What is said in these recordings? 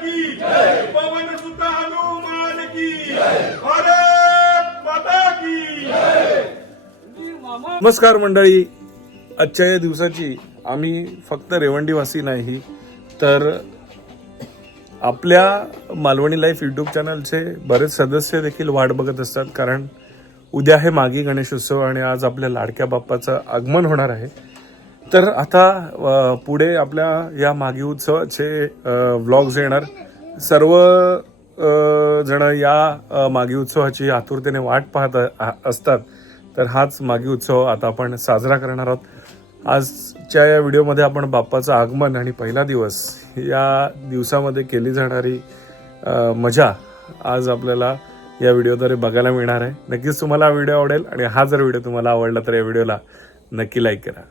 की जय, पवन सुत हनुमान की जय, भारत माता की जय. नमस्कार मंडळी, आजच्या या दिवसाची आम्ही फक्त रेवंडीवासी नाही तर आपल्या मालवणी लाईफ यूट्यूब चॅनलचे बरेच सदस्य देखील वाट बघत असतात. कारण उद्या आहे मागी गणेशोत्सव आणि आज आपल्या लाडक्या बाप्पाचं आगमन होणार आहे. तर आता पुढे आपल्या या मागी उत्सवाचे व्लॉग्स येणार. सर्व जण या मागी उत्सवाची आतुरतेने वाट पाहत असतात. तर हाच मागी उत्सव आता आपण साजरा करणार आहोत. आजच्या या व्हिडिओमध्ये आपण बाप्पाचं आगमन आणि पहिला दिवस या दिवसामध्ये केली जाणारी मजा आज आपल्याला या व्हिडिओद्वारे बघायला मिळणार आहे. नक्कीच तुम्हाला हा व्हिडिओ आवडेल आणि हा जर व्हिडिओ तुम्हाला आवडला तर या व्हिडिओला नक्की लाईक करा.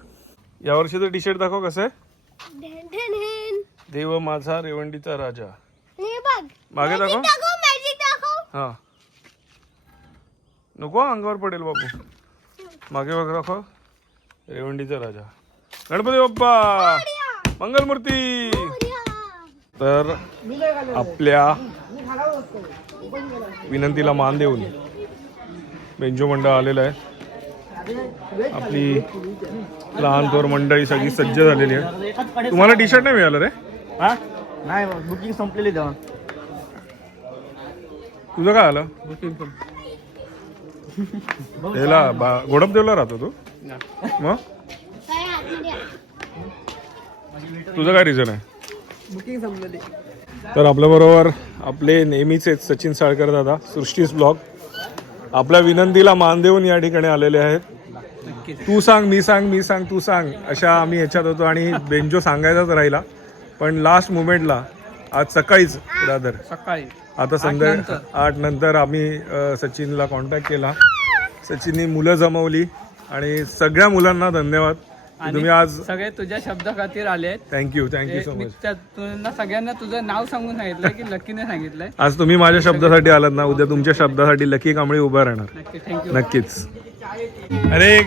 यावर्षीचं टी शर्ट दाखव कसं आहे. देव माझा रेवंडीचा राजा. मागे दाखव. हा नको अंगावर पडेल बापू. मागे बघ दाखव. रेवंडीचा राजा गणपती बाप्पा मंगलमूर्ती. तर आपल्या विनंतीला मान देऊन बेंजो मंडळ आलेलं आहे. आपली लहान थोर मंडळी सगळी सज्ज झालेली आहे. तुम्हाला टी शर्ट नाही मिळालं रे. नाही बुकिंग संपलेली तेव्हा. तुझं काय आलं. याला गोडपदेवला राहतो तू मग तुझं काय रिझन आहे. बुकिंग संपलेली. तर आपल्या बरोबर आपले नेहमीचे सचिन साळकर दादा सृष्टीस ब्लॉग आपल्या विनंतीला मान देऊन या ठिकाणी आलेले आहेत. तू सांग मी सांग मी सांग तू सांग अशा आम्ही ह्याच्यात होतो आणि बेंजो सांगायचाच राहिला. पण लास्ट मुमेंटला आज सकाळीच रादर सकाळी आता संध्याकाळी 8 नंतर आम्ही सचिनला कॉन्टॅक्ट केला. सचिननी मुलं जमवली आणि सगळ्या मुलांना धन्यवाद. तुम्ही आज सगळे तुझ्या शब्दा खातीर आले. Thank you so much. तुला सगळ्यांना तुझं नाव सांगून सांगितलंय की लकीने सांगितलंय. आज तुम्ही माझ्या शब्दासाठी आलात ना, उद्या तुमच्या शब्दासाठी लकी कांबळी उभा राहणार. थँक्यू. नक्कीच. अरे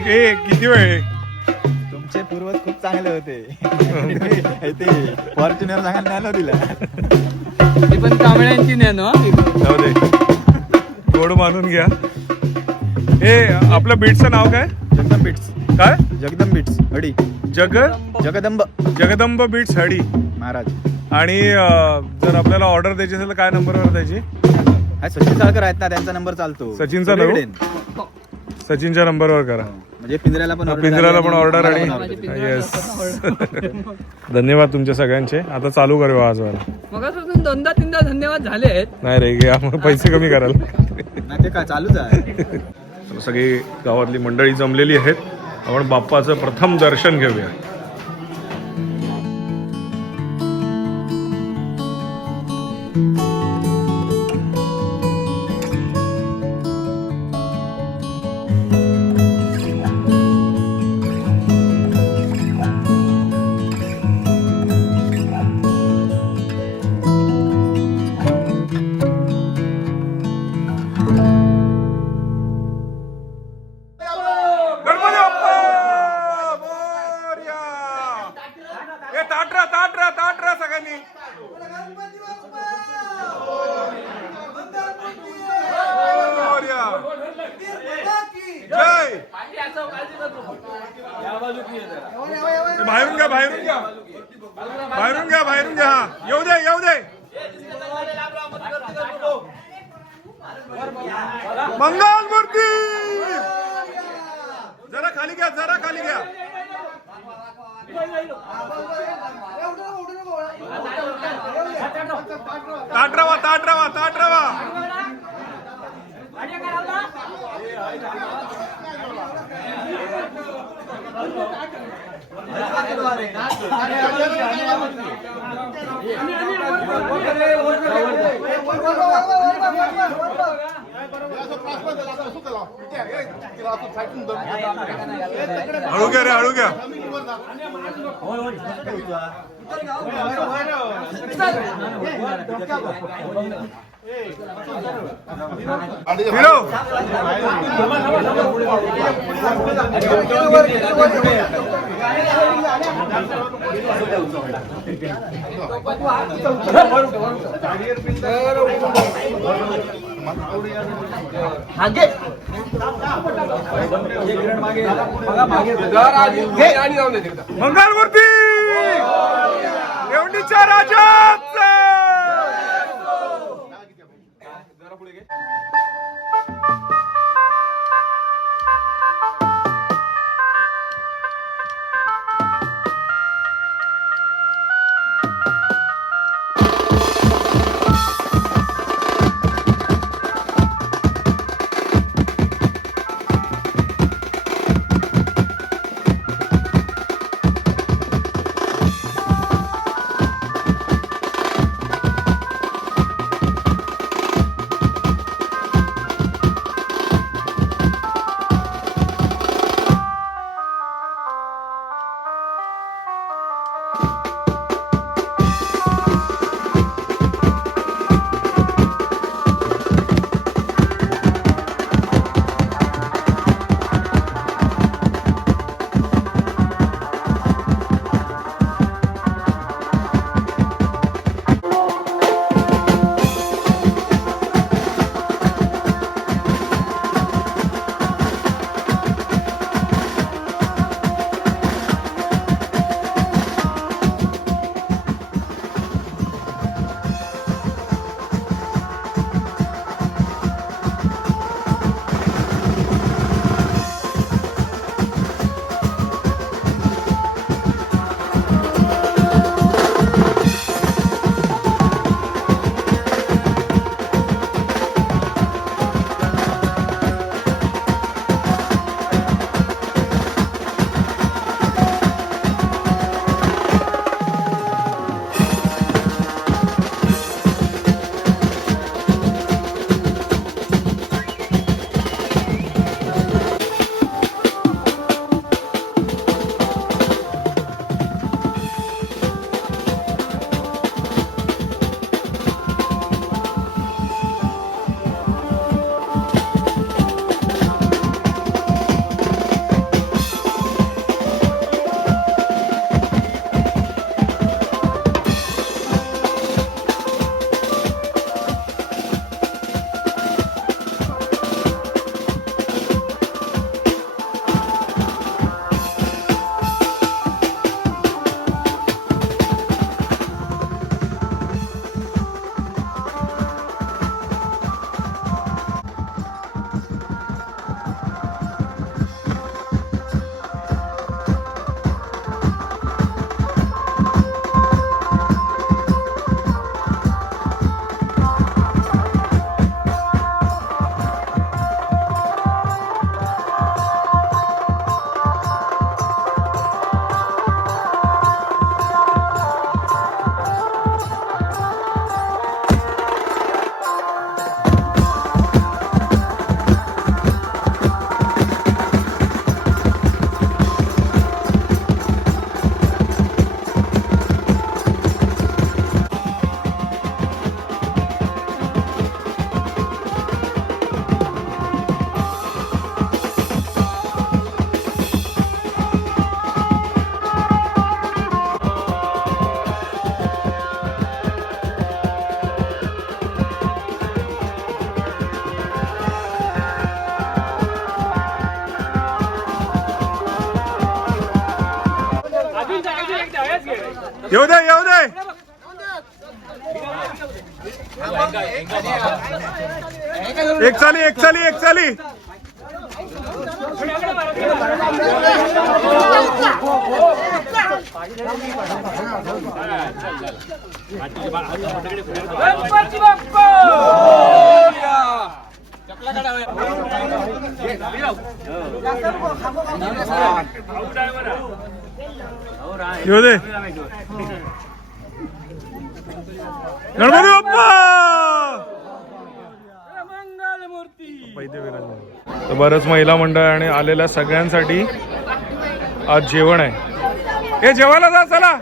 किती वेळ. तुमचे पूर्वज खूप चांगले होते. ते फॉर्च्युनर सांगायला नाही दिला. ती पण कांबळ्यांची ज्ञान. जाऊ दे, गोड मानून घ्या. आपल्या बीटचं नाव काय. जगदंब बीट्स. काय जगदंब बीट्स हडी. जगदंब जगदंब बीट्स हडी महाराज. आणि जर आपल्याला ऑर्डर द्यायची असेल तर काय नंबरवर द्यायची. सचिन साळकर आहेत ना, त्यांचा नंबर चालतो. सचिनचा नंबर. सचिनच्या नंबरवर करा. म्हणजे पिंजऱ्याला पण ऑर्डर आणि येस. धन्यवाद तुमच्या सगळ्यांचे. आता चालू करूया आज वाला. मग दोनदा तीनदा धन्यवाद झाले आहेत. नाही रे घ्या मग पैसे कमी कराल. नाही ते काय चालूच आहे. सगळी गावातली मंडळी जमलेली आहेत. आपण बाप्पाचं प्रथम दर्शन घेऊया. ताटरा सगळ्यांनी. जय. बाहेरून घ्या बाहेरून घ्या बाहेरून घ्या बाहेरून घ्या. हा येऊ दे येऊ दे. मंगलमूर्ती. जरा खाली घ्या जरा खाली घ्या. ताटरावा ताटरावा ताटरावा. हळू घ्या रे हळू घ्या. मंगलमूर्ती एवढीच्या राजाच येऊ दे येऊ दे. एक चाली एक चाली एक चाली. येऊ दे. गणपती बाप्पा तर बरंच महिला मंडळ आणि आलेल्या सगळ्यांसाठी आज जेवण आहे. हे जेवायला जा चला.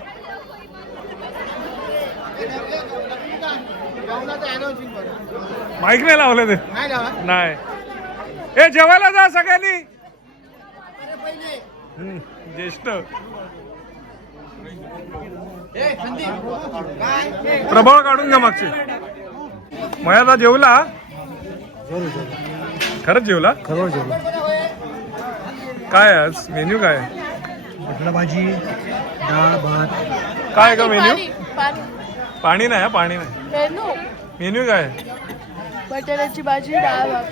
माईक नाही लावलं ते नाही. ए जेवायला जा सगळ्यांनी. ज्येष्ठ प्रभाव काढून घ्या मागचे. मयादा जेवला? खरंच जेवला? काय आज मेन्यू काय? भाजी, डाळ, भात. काय का मेन्यू? पाणी पाणी नाही, पाणी नाही. मेनू मेन्यू काय? बटाट्याची भाजी, डाळ भात.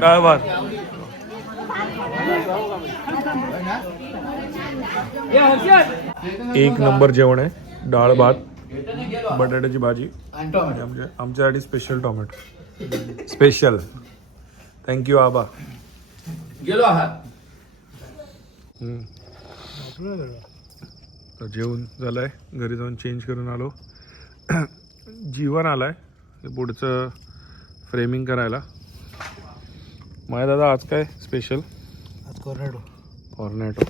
डाळ भात. एक नंबर जेवण आहे. डाळ भात, बटाट्याची भाजी आणि आमच्यासाठी स्पेशल टोमॅटो. स्पेशल. थँक्यू आबा. गेलो आहात. तर जेवण झालंय. घरी जाऊन चेंज करून आलो. जीवन आलाय ते पुढचं फ्रेमिंग करायला. माझ्या दादा आज काय स्पेशल? आज कॉर्नेडो. कॉर्नेटो.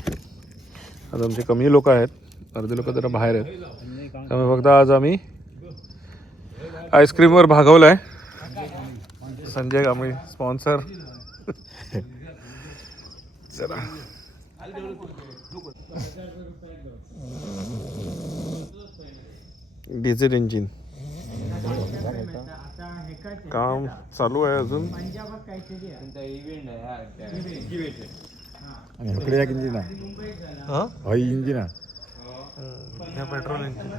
आज आमचे कमी लोक आहेत, अर्धे लोक जरा बाहेर आहेत, त्यामुळे फक्त आज आम्ही आईस्क्रीमवर भागवलाय. संजय कांबळे स्पॉन्सर. चला डिझेल इंजिन काम चालू आहे अजून. इकडे एक इंजिन आहे. हा इंजिन आहे. Petrol engine.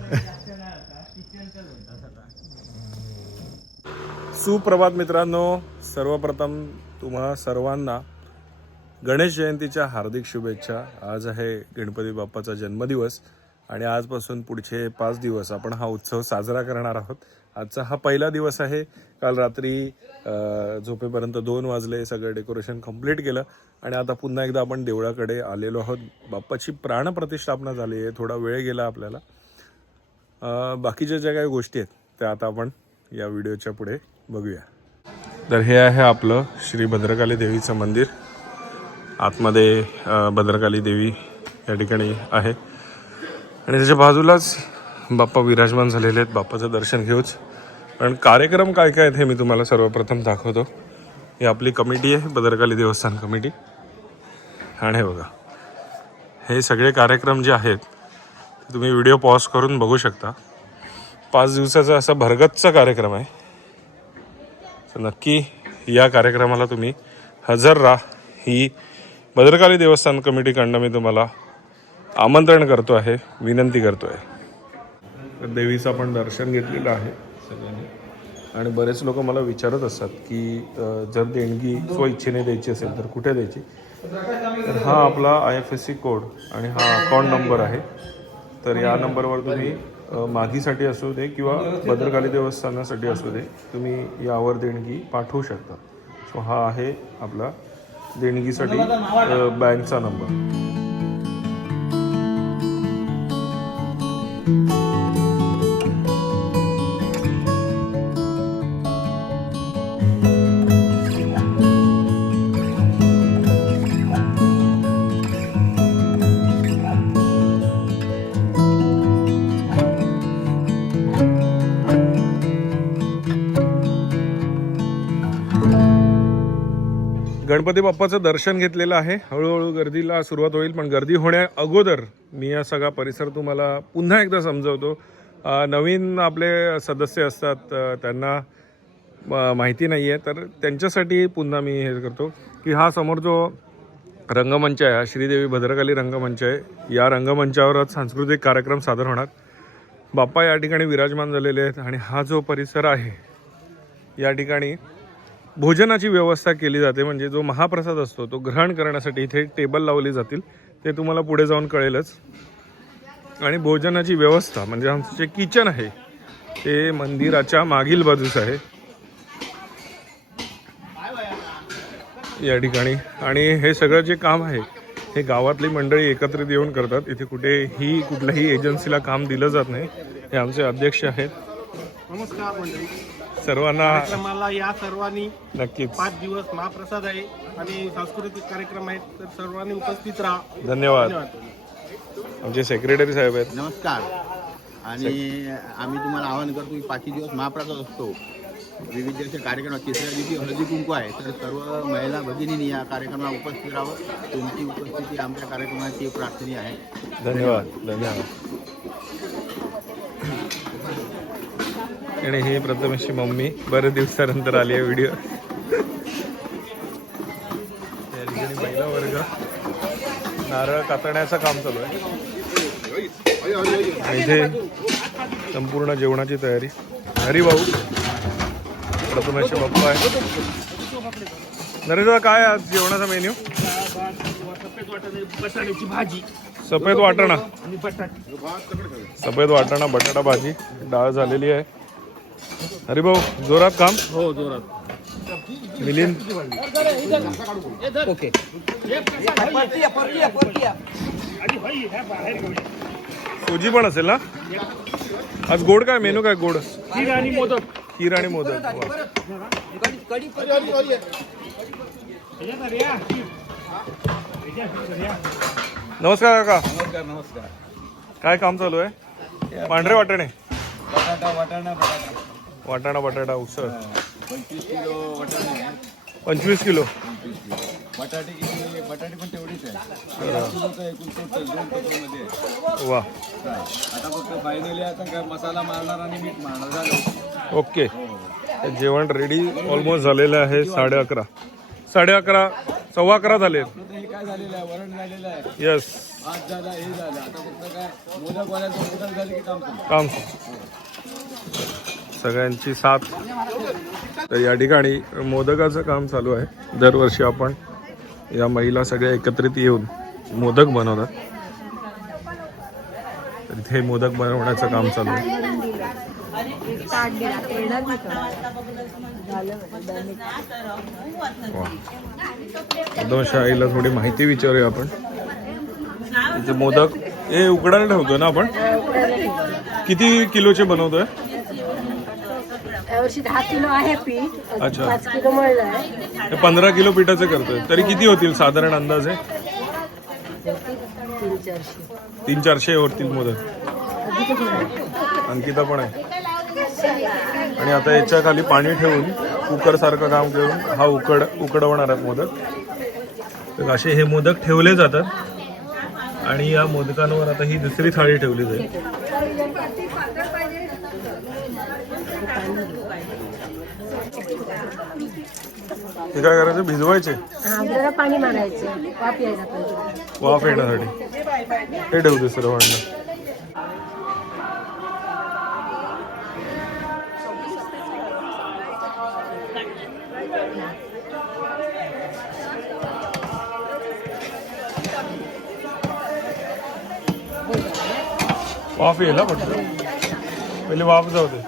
सुप्रभात मित्रांनो. सर्वप्रथम तुम्हा सर्वांना गणेश जयंतीच्या हार्दिक शुभेच्छा. आज आहे गणपती बाप्पाचा जन्मदिवस आणि आजपासून पुढचे 5 दिवस आपण हा उत्सव साजरा करणार आहोत. आजचा हा पहिला दिवस आहे. काल रात्री झोपेपर्यंत 2 वाजले. सगळं डेकोरेशन कंप्लीट केलं आणि आता पुन्हा एकदा आपण देवळाकडे आलेलो आहोत. बाप्पाची प्राणप्रतिष्ठापना झाली आहे. थोडा वेळ गेला आपल्याला. बाकीच्या ज्या काही गोष्टी आहेत त्या आता आपण या व्हिडिओच्या पुढे बघूया. तर हे आहे आपलं श्री भद्रकाली देवीचं मंदिर. आतमध्ये भद्रकाली देवी या ठिकाणी आहे आणि त्याच्या बाजूलाच बाप्पा विराजमान झालेले आहेत. बाप्पाचं दर्शन घेऊच. पण कार्यक्रम काय काय आहेत हे मी तुम्हाला सर्वप्रथम दाखवतो. ही आपली कमिटी आहे, भद्रकाली देवस्थान कमिटी. आणि हे बघा, हे सगळे कार्यक्रम जे आहेत ते तुम्ही व्हिडिओ पॉज करून बघू शकता. 5 दिवसाचा असा भरगतचा कार्यक्रम आहे. तर नक्की या कार्यक्रमाला तुम्ही हजर राहा ही भद्रकाली देवस्थान कमिटीकडनं मी तुम्हाला आमंत्रण करतो आहे, विनंती करतो आहे. देवीचं आपण दर्शन घेतलेलं आहे सगळ्यांनी. आणि बरेच लोक मला विचारत असतात की जर देणगी स्वइच्छेने द्यायची असेल तर कुठे द्यायची. तर हा आपला IFSC कोड आणि हा अकाउंट नंबर आहे. तर या नंबरवर तुम्ही मागीसाठी असू दे किंवा भद्रकाली देवस्थानासाठी असू दे तुम्ही यावर देणगी पाठवू शकता. सो हा आहे आपला देणगीसाठी बँकचा नंबर. गणपती बाप्पाचं दर्शन घेतलेलं आहे. हळूहळू गर्दीला सुरुवात होईल, पण गर्दी होण्या अगोदर मी हा सगळा परिसर तुम्हाला पुन्हा एकदा समजवतो. नवीन आपले सदस्य असतात त्यांना माहिती नाही आहे, तर त्यांच्यासाठी पुन्हा मी हे करतो की हा समोर जो रंगमंच आहे, हा श्रीदेवी भद्रकाली रंगमंच आहे. या रंगमंचावरच सांस्कृतिक कार्यक्रम सादर होणार. बाप्पा या ठिकाणी विराजमान झालेले आहेत आणि हा जो परिसर आहे या ठिकाणी भोजनाची व्यवस्था केली जाते. म्हणजे जो महाप्रसाद असतो तो ग्रहण करण्यासाठी इथे टेबल लावली जातील, ते तुम्हाला पुढे जाऊन कळेलच. आणि भोजनाची व्यवस्था म्हणजे आमचं जे किचन आहे ते मंदिराच्या मागील बाजूस आहे या ठिकाणी. आणि हे सगळं जे काम आहे हे गावातली मंडळी एकत्रित येऊन करतात. इथे कुठल्याही एजन्सीला काम दिलं जात नाही. हे आमचे अध्यक्ष आहेत. नमस्कार मंडळी, सर्वांना कार्यक्रमाला या सर्वांनी. नक्कीच 5 दिवस महाप्रसाद आहे आणि सांस्कृतिक कार्यक्रम आहेत, तर सर्वांनी उपस्थित राहा. धन्यवाद. आमचे सेक्रेटरी साहेब आहेत. नमस्कार. आणि आम्ही तुम्हाला आवाहन करतो की 5 दिवस महाप्रसाद असतो. विविध असे कार्यक्रम. तिसऱ्या दिवशी हळदी कुंकू आहे. तर सर्व महिला भगिनींनी या कार्यक्रमाला उपस्थित राहावं. तुमची उपस्थिती आमच्या कार्यक्रमाची प्रार्थनीय आहे. धन्यवाद धन्यवाद. आणि ही प्रथमेशची मम्मी बरेच दिवसानंतर आली आहे व्हिडिओ. या ठिकाणी महिला वर्ग नारळ कातण्याचं काम चालू आहे आणि इथे संपूर्ण जेवणाची तयारी. हरिभाऊ प्रथमेशचे पप्पा आहे. नरेश काय आज जेवणाचा मेन्यू? बटाट्याची भाजी, सफेद वाटाणा, आणि बटाटे. सफेद वाटाणा बटाटा भाजी, डाळ झालेली आहे. हरिभाऊ जोरात काम. हो, जोरात. मिलिंद ओके. सोजी पण असेल ना आज? गोड काय मेनू काय? गोड खीर आणि मोदक. खीर आणि मोदक. वा. नमस्कार काका. नमस्कार. काय काम चालू आहे? पांढरे वाटाणे, वाटाणा वाटाणा बटाटा उसळ 25 किलो वाटाणे आहे. 25 किलो. बटाटे पण तेवढीच आहे. 1 किलोचं एकूण टोटल 2 टोकरीमध्ये आहे. वा. आता फक्त फायनली आता काय मसाला मारणार आणि मीठ मारणार झालं. ओके. जेवण रेडी ऑलमोस्ट झालेलं आहे. 11:30 11:15 झाले. हे काय झालेलं आहे, वरण झालेलं आहे, येस. भात झाला, हे झालं. आता फक्त काय मोदकवाल्याचं मोदक झाले की काम संपलं. काम सगळ्यांची साथ. तर या ठिकाणी मोदकाचं काम चालू आहे. दरवर्षी आपण या महिला सगळ्या एकत्रित येऊन मोदक बनवतात. तर इथे मोदक बनवण्याचं काम चालू आहे. प्रथमेश आईला थोडी माहिती विचारूया आपण. इथे मोदक हे उकडायला ठेवतोय ना आपण? किती किलोचे बनवतोय? यावर्षी 10 किलो आहे पीठ. अच्छा. 5 किलो मळलं आहे. हे 15 किलो पिठाचे करतोय. तरी किती होतील साधारण अंदाजे? 300-400 होतील मोदक. अंकिता पण आहे. आणि आता याच्या खाली पाणी ठेवून कुकर सारखं काम करून हा उकडवणार आहेत मोदक. तर असे हे मोदक ठेवले जातात आणि या मोदकांवर आता ही दुसरी थाळी ठेवली जाईल. हे काय करायचं? भिजवायचे, जरा पाणी मारायचं, वाफ यायला पाहिजे. वाफ येण्यासाठी. हे ठेवते सर्वांना. वाफ येईल ना पटकन. पहिले वाफ जाऊ दे.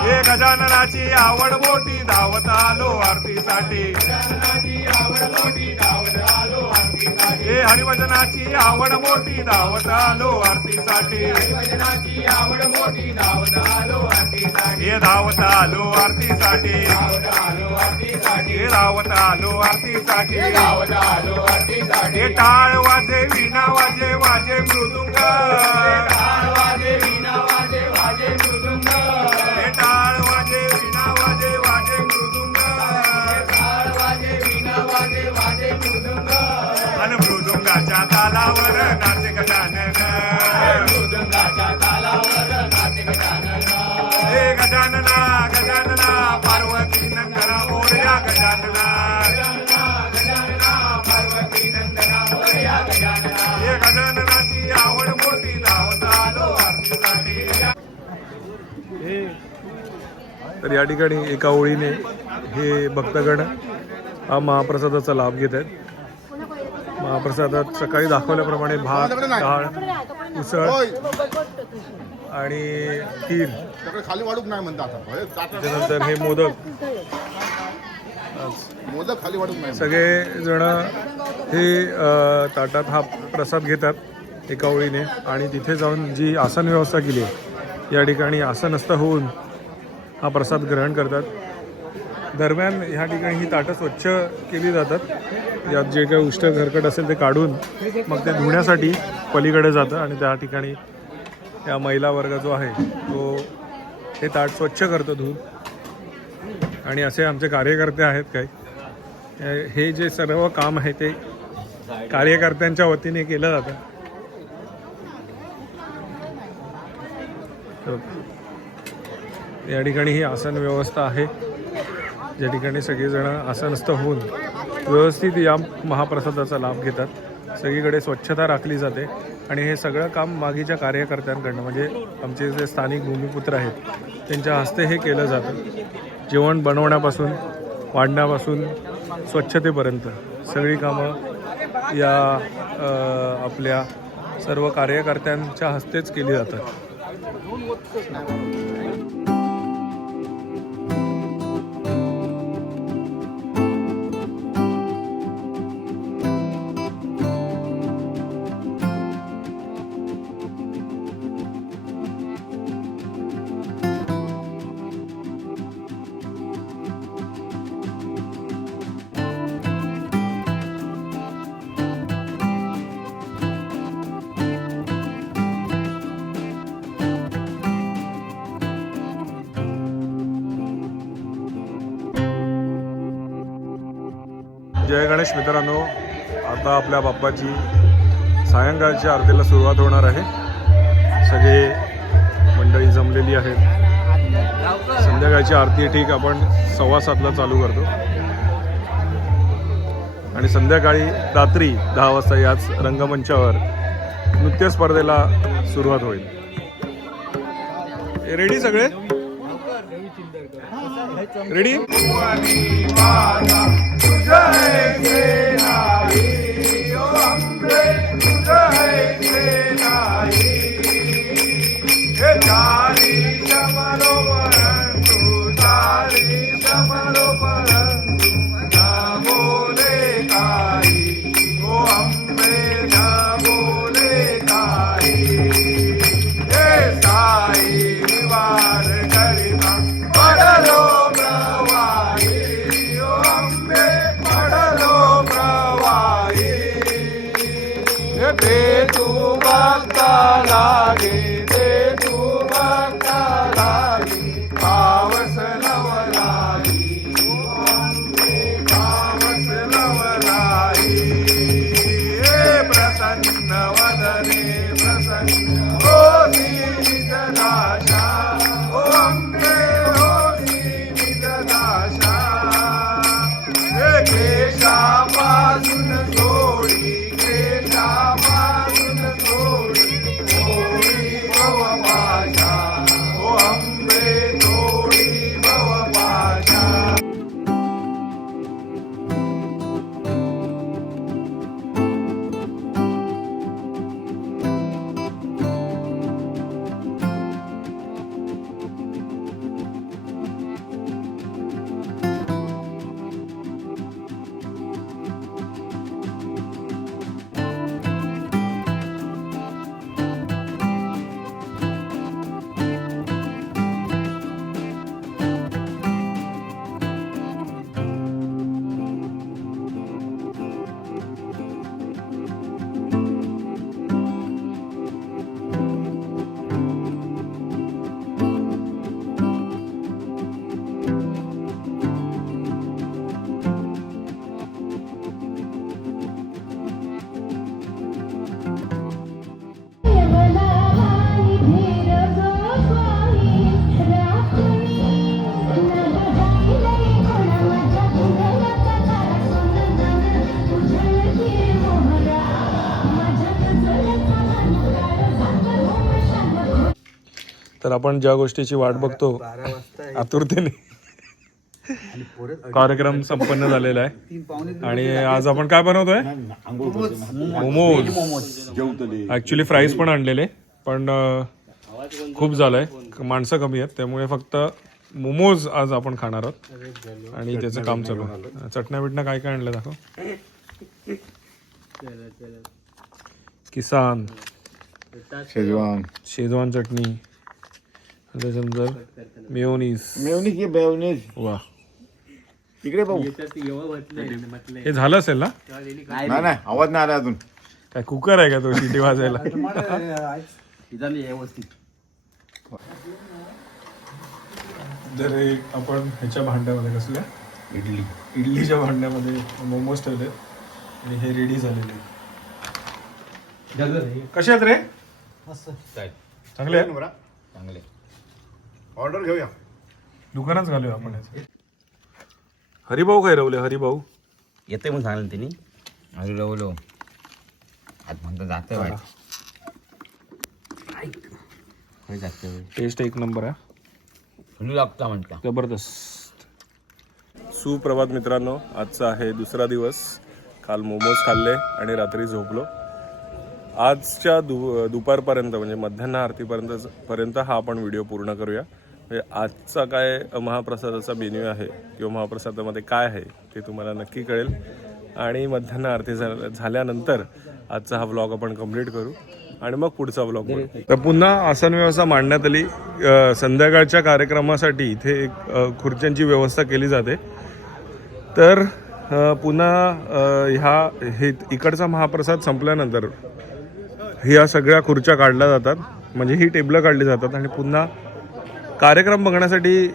हे गजाननाची आवड मोठी धावत आलो आरतीसाठी. हे हरिभजनाची आवड मोठी धावत आलो आरतीसाठी भजनाची आवड मोठी धावत आलो आरतीसाठी हे धावत आलो आरतीसाठी हे धावत आलो आरतीसाठी हे टाळ वाजे विणा वाजे वाजे मृदुंग हे टाळ वाजे विणा वाजे वाजे मृदुंग आणि मृदुंगाच्या तालावर नाचे गजानन हे गजानना गजानना पार्वती नंदना मोरया गजानना हे गजाननाची आवड मोठी धावत आलो आरतीसाठी. तर या ठिकाणी एका ओळीने हे भक्तगण हा महाप्रसादाचा लाभ घेत आहेत. महाप्रसादात सकाळी दाखवल्याप्रमाणे भात डाळ उसळ आणि खीर खाली वाढूक नाही म्हणतात त्याच्यानंतर हे मोदक मोदक खाली वाढूक नाही. सगळे जण हे ताटात हा प्रसाद घेतात एका ओळीने आणि तिथे जाऊन जी आसन व्यवस्था केली आहे या ठिकाणी आसनस्थ होऊन हा प्रसाद ग्रहण करतात. दरम्यान ह्या ठिकाणी ही ताटं स्वच्छ केली जातात. यात जे काही उष्ट घरकट असेल ते काढून मग ते धुण्यासाठी पलीकडे जातं आणि त्या ठिकाणी या महिला वर्ग जो आहे तो हे ताट स्वच्छ करतो धुवून. आणि असे आमचे कार्यकर्ते आहेत काही. हे जे सर्व काम आहे ते कार्यकर्त्यांच्या वतीने केलं जातं. या ठिकाणी ही आसन व्यवस्था आहे ज्या ठिकाणी सगळेजण आसनस्थ होऊन व्यवस्थित या महाप्रसादाचा लाभ घेतात. सगळीकडे स्वच्छता राखली जाते आणि हे सगळं काम मागीच्या कार्यकर्त्यांकडनं म्हणजे आमचे जे स्थानिक भूमिपुत्र आहेत त्यांच्या हस्ते हे केलं जातं. जेवण बनवण्यापासून वाढण्यापासून स्वच्छतेपर्यंत सगळी कामं या आपल्या सर्व कार्यकर्त्यांच्या हस्तेच केली जातात. जय गणेश मित्रांनो, आता आपल्या बाप्पाची सायंकाळच्या आरतीला सुरुवात होणार आहे. सगळे मंडळी जमलेली आहेत. संध्याकाळची आरती ठीक आपण 7:15ला चालू करतो आणि संध्याकाळी रात्री 10 वाजता याच रंगमंचावर नृत्य स्पर्धेला सुरुवात होईल. रेडी सगळे? रेडी? पडलो तर आपण ज्या गोष्टीची वाट बघतो आतुरतेने कार्यक्रम संपन्न झालेला आहे आणि आज आपण काय बनवतोय मोमोज. ऍक्च्युली फ्राईज पण आणलेले पण खूप झालंय, माणसं कमी आहेत त्यामुळे फक्त मोमोज आज आपण खाणार आहोत आणि त्याचं काम चालू आहे. चटण्या बिटण्या काय काय आणलं दाखव. किसान शेजवान चटणी, त्याच्यानंतर मेयोनीज. वा इकडे पाहू. हे झालं असेल ना? नाही नाही, आवाज नाही आला अजून. काय कुकर आहे का तो शिटी वाजायला? जर आपण ह्याच्या भांड्यामध्ये कसल्या इडलीच्या भांड्यामध्ये मोमोज ठेवले आणि हे रेडी झालेले. कसे आहेत रे? चांगले आहेत? चांगले. ऑर्डर घेऊया. दुकानच घालूया आपण याचं. हरिभाऊ काय रवले? हरिभाऊ येते म्हणून सांगितलं त्यांनी. अरे रवलो आज म्हणतो जातं वाट. टेस्ट एक नंबर आहे, फुलू लागता म्हणता. जबरदस्त. सुप्रभात मित्रांनो, आजचा आहे दुसरा दिवस. काल मोमोज खाल्ले आणि रात्री झोपलो. आजच्या दुपारपर्यंत म्हणजे मध्यान्ह आरतीपर्यंत हा आपण व्हिडिओ पूर्ण करूया. म्हणजे आजचा काय महाप्रसादाचा मेन्यू आहे किंवा महाप्रसादामध्ये काय आहे ते तुम्हाला नक्की कळेल आणि मध्यान्ह आरती झाल्यानंतर आजचा हा व्लॉग आपण कंप्लीट करू आणि मग पुढचा व्लॉग बघू. तर पुन्हा आसन व्यवस्था मांडण्यात आली. संध्याकाळच्या कार्यक्रमासाठी इथे एक खुर्च्यांची व्यवस्था केली जाते. तर पुन्हा हे इकडचा महाप्रसाद संपल्यानंतर ह्या सगळ्या खुर्च्या काढल्या जातात, म्हणजे ही टेबलं काढली जातात आणि पुन्हा कार्यक्रम बघण्यासाठी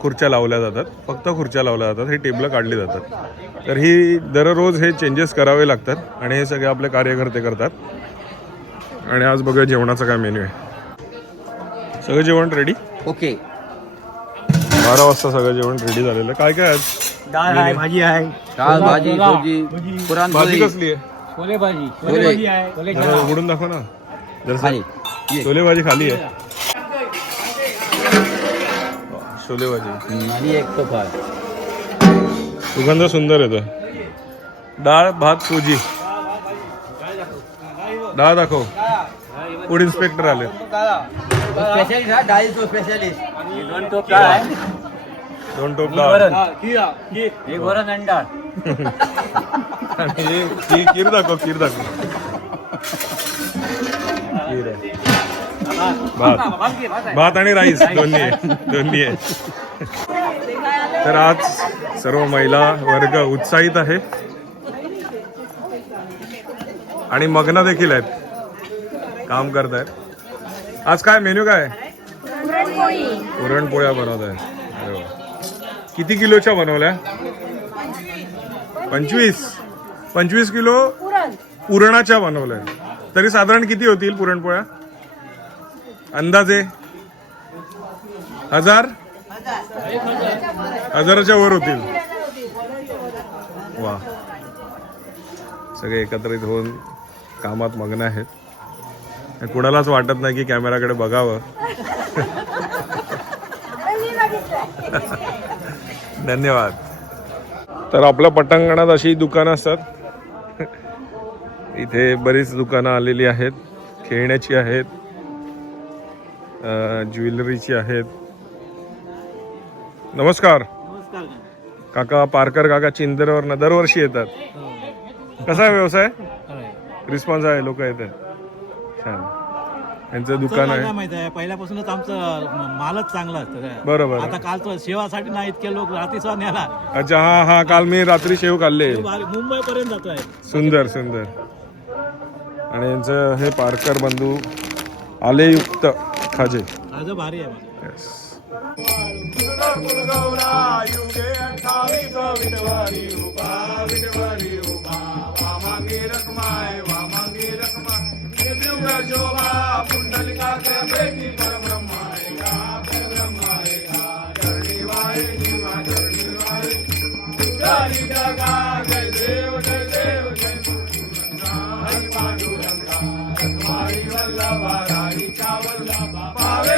खुर्च्या लावल्या जातात. फक्त खुर्च्या लावल्या जातात, ही टेबलं काढली जातात. तर ही दररोज हे चेंजेस करावे लागतात आणि हे सगळे आपले कार्यकर्ते करतात. आणि आज बघूया जेवणाचा काय मेन्यू आहे. सगळं जेवण रेडी. ओके. 12 वाजता सगळं जेवण रेडी झालेलं. काय काय आज? डाळ आहे, भाजी आहे, डाळ भाजी सब्जी पुराण भाजी कसली आहे? छोले भाजी. जरा उघडून दाखव ना जरा. छोले भाजी खाली आहे. छोले भाजी आणि एक तो फार सुगंध सुंदर येतो. डाळ भात सोजी. डाळ दाखव. फूड इन्स्पेक्टर आले. स्पेशलिस्ट हा डाळीचो स्पेशलिस्ट. दोन टोप काय? 2 टोप डाळ एक वरण आणि डाळ. आणि ही खीर दाखव. खीर दाखव. खीर आहे. भात आणि राईस दोन्ही आहे. तर आज सर्व महिला वर्ग उत्साहित आहे आणि मग्न देखील आहेत, काम करत आहेत. आज काय मेन्यू काय? पुरणपोळ्या बनवत आहेत. अरे वा. किती किलोच्या बनवल्या? 25 किलो पुरणाच्या बनवल्या. तरी साधारण किती होतील पुरणपोळ्या अंदाजे? 1000च्या वर होतील. वा. सगळे एकत्रित होऊन कामात मग्न आहेत. कुणालाच वाटत नाही की कॅमेराकडे बघावं. धन्यवाद. तर आपल्या पटांगणात अशी दुकानं असतात. इथे बरीच दुकानं आलेली आहेत. खेळण्याची आहेत, ज्वेलरीची आहेत. नमस्कार काका. पारकर काका चिंदरवरनं दरवर्षी येतात. कसा आहे व्यवसाय? रिस्पॉन्स आहे, लोक येतात. छान. यांचं दुकान आहे. माहिती आहे, पहिल्यापासूनच आमचं मालच चांगला असतं. बरोबर. आता कालचं शेवासाठी नाही इतके लोक रात्रीचा न्याला. अच्छा. हा काल मी रात्री शेव खाल्ले. मुंबई पर्यंत जातोय. सुंदर. आणि यांचं हे पारकर बंधू आलेयुक्त खाजे. आज भारी आहे. पावे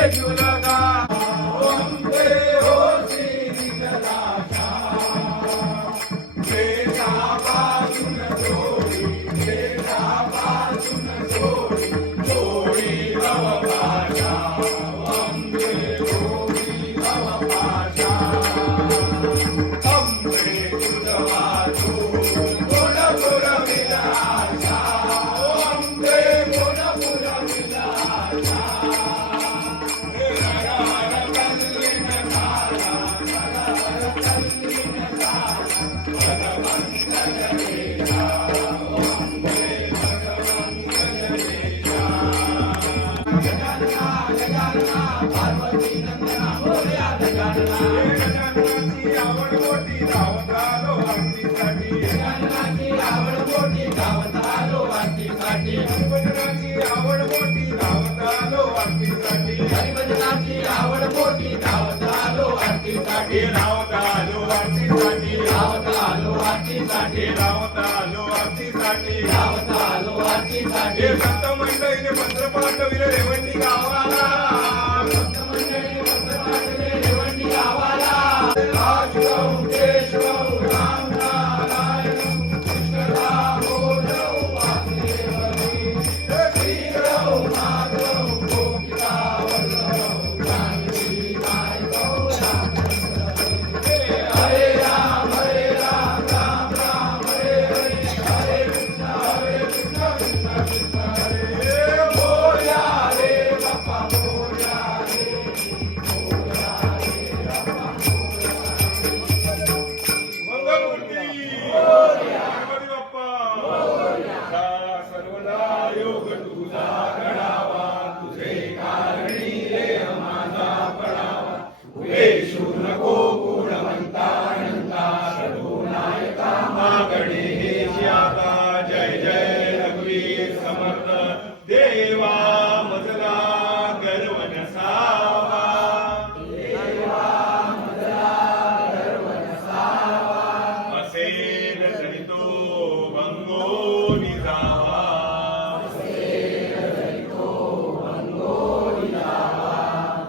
मंडळीने पत्र पाठविले रेवंडी गावाला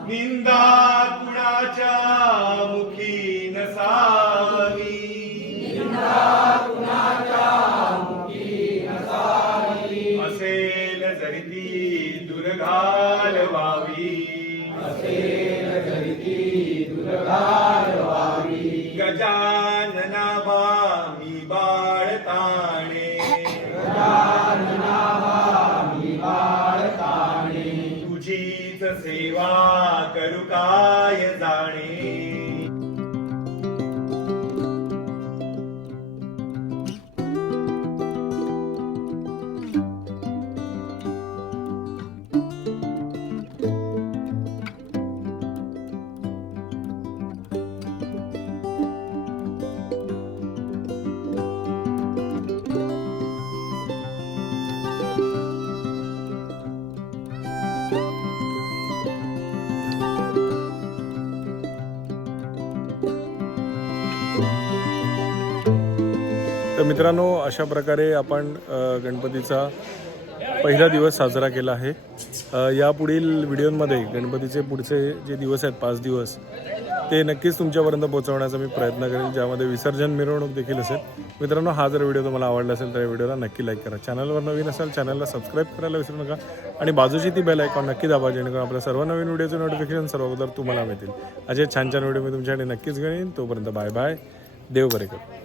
निंदा कुणाच्या मुखी नसावी असेल जरी ती दुर्घाल व्हावी गजानना मी बाळताणे तुझीच सेवा करू काय जाणे तर मित्रांनो, अशा प्रकारे आपण गणपतीचा पहिला दिवस साजरा केला आहे. यापुढील व्हिडिओमध्ये गणपतीचे पुढचे जे दिवस आहेत 5 दिवस ते नक्कीच तुमच्यापर्यंत पोहोचवण्याचा मी प्रयत्न करेन, ज्यामध्ये विसर्जन मिरवणूक देखील असेल. मित्रांनो, हा जर व्हिडिओ तुम्हाला आवडला असेल तर या व्हिडिओला नक्की लाईक करा. चॅनलवर नवीन असाल चॅनलला सबस्क्राईब करायला विसरू नका आणि बाजूची ती बेल आयकॉन नक्की दाबा, जेणेकरून आपल्या सर्व नवीन व्हिडिओचे नोटिफिकेशन सर्व अगोदर तुम्हाला मिळतील. असे छान छान व्हिडिओ मी तुमच्याकडे नक्कीच घेईन. तोपर्यंत बाय बाय. देव बरे कर.